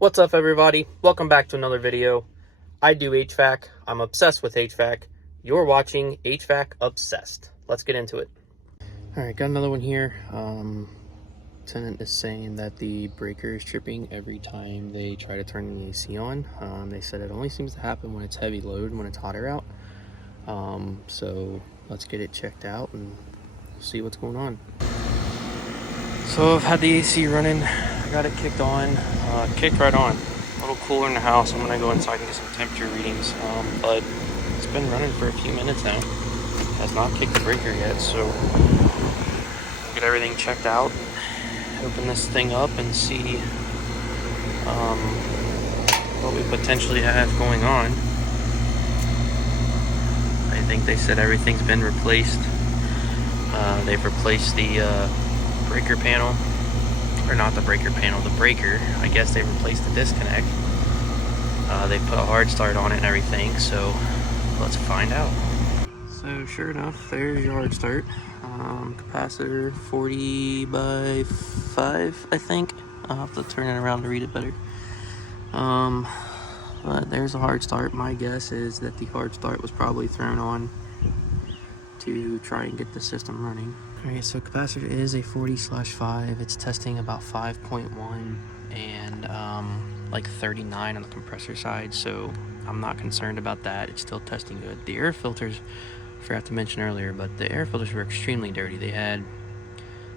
What's up, everybody? Welcome back to another video. I do HVAC. I'm obsessed with HVAC. You're watching HVAC Obsessed. Let's get into it. All right, got another one here. Tenant is saying that the breaker is tripping every time they try to turn the AC on. They said it only seems to happen when it's heavy load, when it's hotter out. So let's get it checked out and see what's going on. So I've had the AC running. I got it kicked on, kicked right on. A little cooler in the house. I'm gonna go inside and get some temperature readings. But it's been running for a few minutes now. Has not kicked the breaker yet, so we'll get everything checked out. Open this thing up and see what we potentially have going on. I think they said everything's been replaced. They've replaced the breaker panel, or not the breaker panel, the breaker. I guess they replaced the disconnect. They put a hard start on it and everything, so let's find out. So sure enough, there's your hard start. Capacitor 40 by 5, I think. I'll have to turn it around to read it better. But there's a hard start. My guess is that the hard start was probably thrown on to try and get the system running. Alright, so capacitor is a 40/5. It's testing about 5.1 and like 39 on the compressor side, so I'm not concerned about that. It's still testing good. The air filters, I forgot to mention earlier, but the air filters were extremely dirty. They had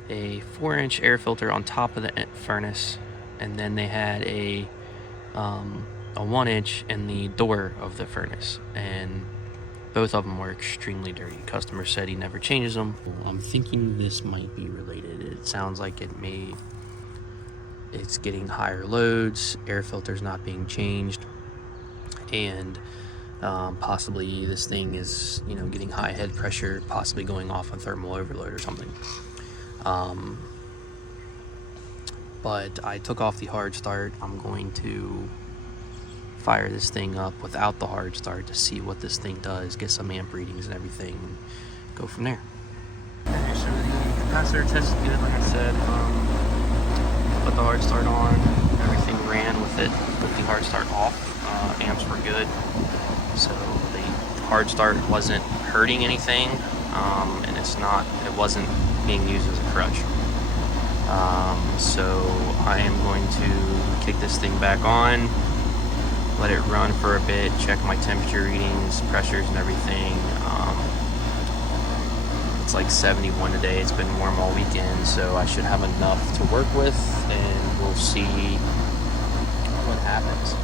a 4-inch air filter on top of the furnace, and then they had a 1-inch in the door of the furnace, and both of them were extremely dirty. Customer said he never changes them. I'm thinking this might be related. It sounds like it's getting higher loads, air filters not being changed, and possibly this thing is, getting high head pressure, possibly going off on thermal overload or something. But I took off the hard start. I'm going to fire this thing up without the hard start to see what this thing does, get some amp readings and everything, and go from there. Okay, so the capacitor tested good, like I said. Put the hard start on, everything ran with it with the hard start off. Amps were good, so the hard start wasn't hurting anything, and it wasn't being used as a crutch. So I am going to kick this thing back on, let it run for a bit, check my temperature readings, pressures and everything. It's like 71 today. It's been warm all weekend, so I should have enough to work with, and we'll see what happens.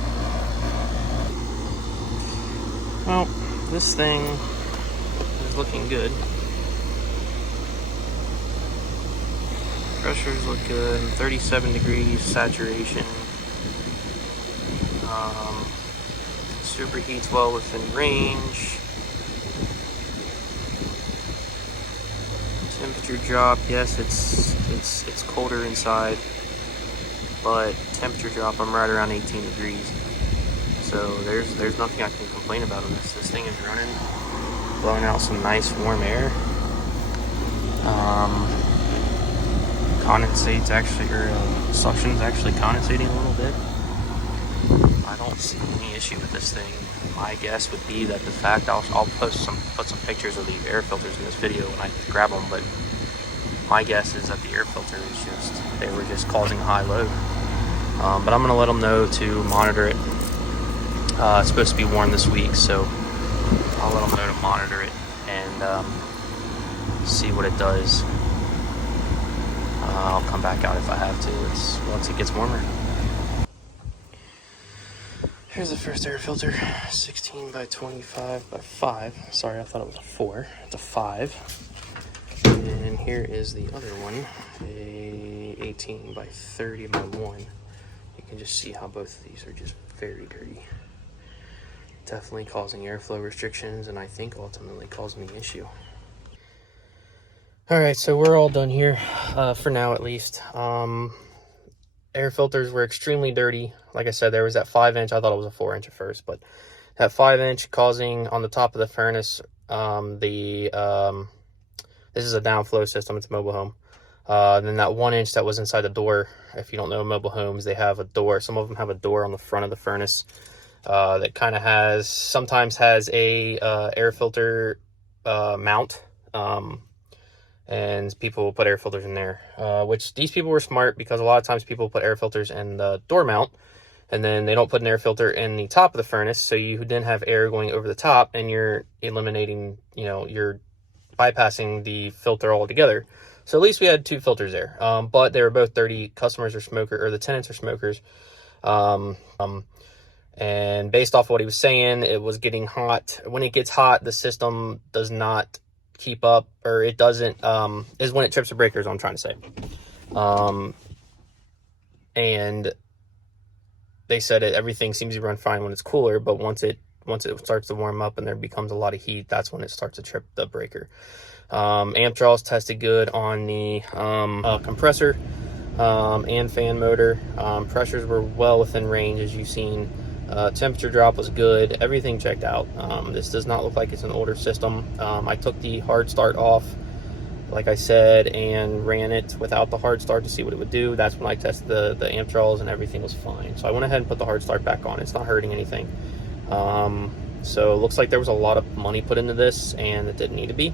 Well, this thing is looking good. Pressures look good, 37 degrees saturation. Superheats well within range. Temperature drop, yes, it's colder inside, but temperature drop, I'm right around 18 degrees. So there's nothing I can complain about on this. This thing is running, blowing out some nice warm air. Condensates actually, or suction's actually condensating a little bit. I don't see any issue with this thing. My guess would be that the fact I'll put some pictures of the air filters in this video when I grab them, but my guess is that the air filter is they were just causing high load. But I'm gonna let them know to monitor it. It's supposed to be warm this week, so I'll let them know to monitor it and see what it does. I'll come back out if I have to. Once it gets warmer. Here's the first air filter, 16 by 25 by 5. Sorry, I thought it was a 4. It's a 5. And here is the other one, a 18 by 30 by 1. You can just see how both of these are just very dirty. Definitely causing airflow restrictions, and I think ultimately causing the issue. All right, so we're all done here, for now at least. Air filters were extremely dirty. Like I said, there was that 5-inch. I thought it was a 4-inch at first, but that 5-inch causing on the top of the furnace, this is a downflow system. It's a mobile home. Then that 1 inch that was inside the door, if you don't know mobile homes, they have a door. Some of them have a door on the front of the furnace that kind of sometimes has a air filter mount. And people will put air filters in there, which these people were smart, because a lot of times people put air filters in the door mount, and then they don't put an air filter in the top of the furnace, so you then have air going over the top, and you're eliminating, you're bypassing the filter altogether. So at least we had 2 filters there, but they were both dirty. Customers are smoker, or the tenants are smokers. And based off what he was saying, it was getting hot. When it gets hot, the system does not keep up, or it doesn't, is when it trips the breaker, is what I'm trying to say. And they said everything seems to run fine when it's cooler, but once it starts to warm up and there becomes a lot of heat, that's when it starts to trip the breaker. Amp draws tested good on the compressor and fan motor. Pressures were well within range, as you've seen. Temperature drop was good. Everything checked out. This does not look like it's an older system. I took the hard start off, like I said, and ran it without the hard start to see what it would do. That's when I tested the amp draws, and everything was fine. So I went ahead and put the hard start back on. It's not hurting anything. So it looks like there was a lot of money put into this, and it didn't need to be.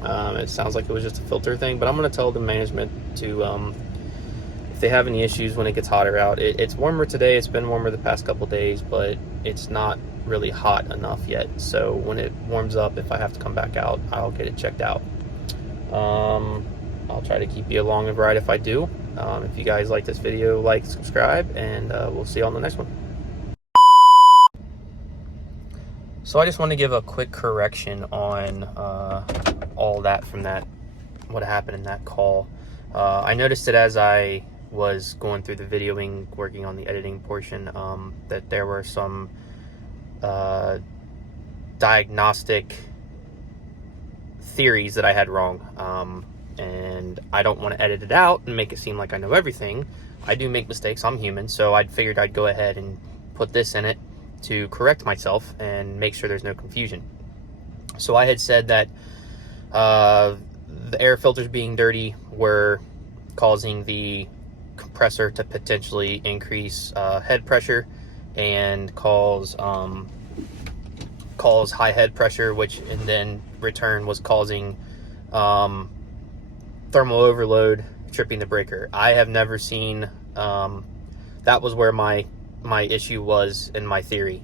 It sounds like it was just a filter thing, but I'm going to tell the management to, if they have any issues when it gets hotter out. It's warmer today. It's been warmer the past couple days, but it's not really hot enough yet. So when it warms up, if I have to come back out, I'll get it checked out. I'll try to keep you along the ride if I do. If you guys like this video, like, subscribe, and we'll see you on the next one. So I just want to give a quick correction on all that from what happened in that call. I noticed it as I was going through the videoing, working on the editing portion, that there were some diagnostic theories that I had wrong, and I don't want to edit it out and make it seem like I know everything. I do make mistakes. I'm human. So I figured I'd go ahead and put this in it to correct myself and make sure there's no confusion. So I had said that the air filters being dirty were causing the compressor to potentially increase head pressure and cause high head pressure, which in then return was causing thermal overload, tripping the breaker. I have never seen, that was where my issue was in my theory.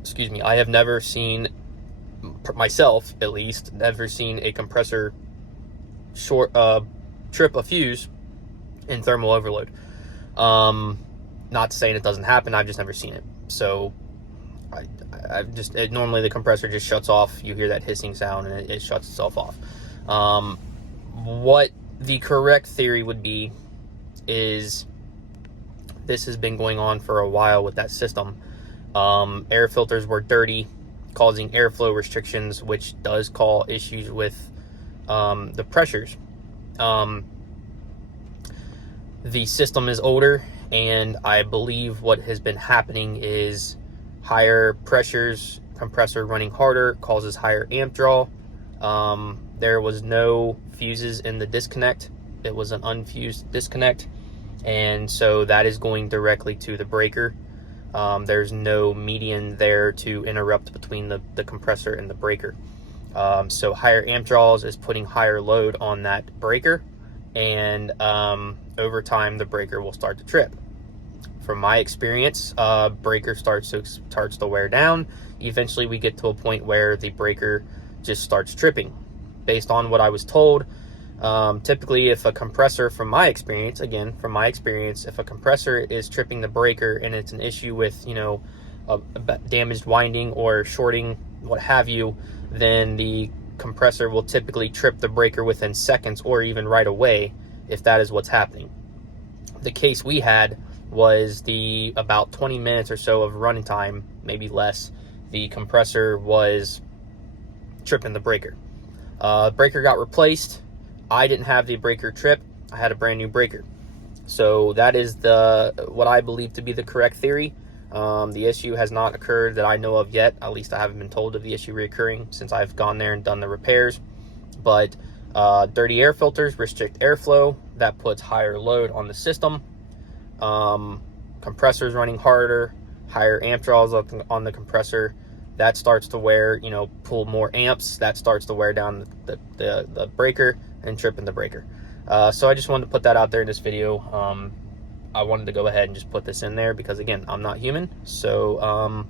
Excuse me, I have never seen, myself at least, never seen a compressor trip a fuse in thermal overload. Not saying it doesn't happen, I've just never seen it. So normally the compressor just shuts off. You hear that hissing sound and it shuts itself off. What the correct theory would be is, this has been going on for a while with that system. Air filters were dirty, causing airflow restrictions, which does cause issues with the pressures. The system is older, and I believe what has been happening is higher pressures, compressor running harder causes higher amp draw. There was no fuses in the disconnect. It was an unfused disconnect, and so that is going directly to the breaker. There's no median there to interrupt between the compressor and the breaker. So higher amp draws is putting higher load on that breaker, and over time the breaker will start to trip. From my experience, breaker starts to wear down. Eventually we get to a point where the breaker just starts tripping. Based on what I was told, typically if a compressor, from my experience, if a compressor is tripping the breaker and it's an issue with, a damaged winding or shorting, what have you, then the compressor will typically trip the breaker within seconds or even right away, if that is what's happening. The case we had was about 20 minutes or so of running time, maybe less, the compressor was tripping the breaker. Breaker got replaced. I didn't have the breaker trip. I had a brand new breaker. So that is what I believe to be the correct theory. The issue has not occurred that I know of yet. At least I haven't been told of the issue reoccurring since I've gone there and done the repairs. But Dirty air filters restrict airflow. That puts higher load on the system. Compressors running harder, higher amp draws on the compressor. That starts to wear, pull more amps. That starts to wear down the breaker and tripping the breaker. So I just wanted to put that out there in this video. I wanted to go ahead and just put this in there because, again, I'm not human. So,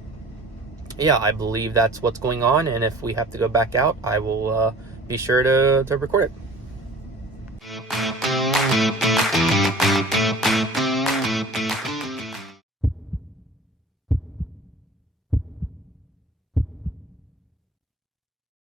yeah, I believe that's what's going on. And if we have to go back out, I will be sure to record it.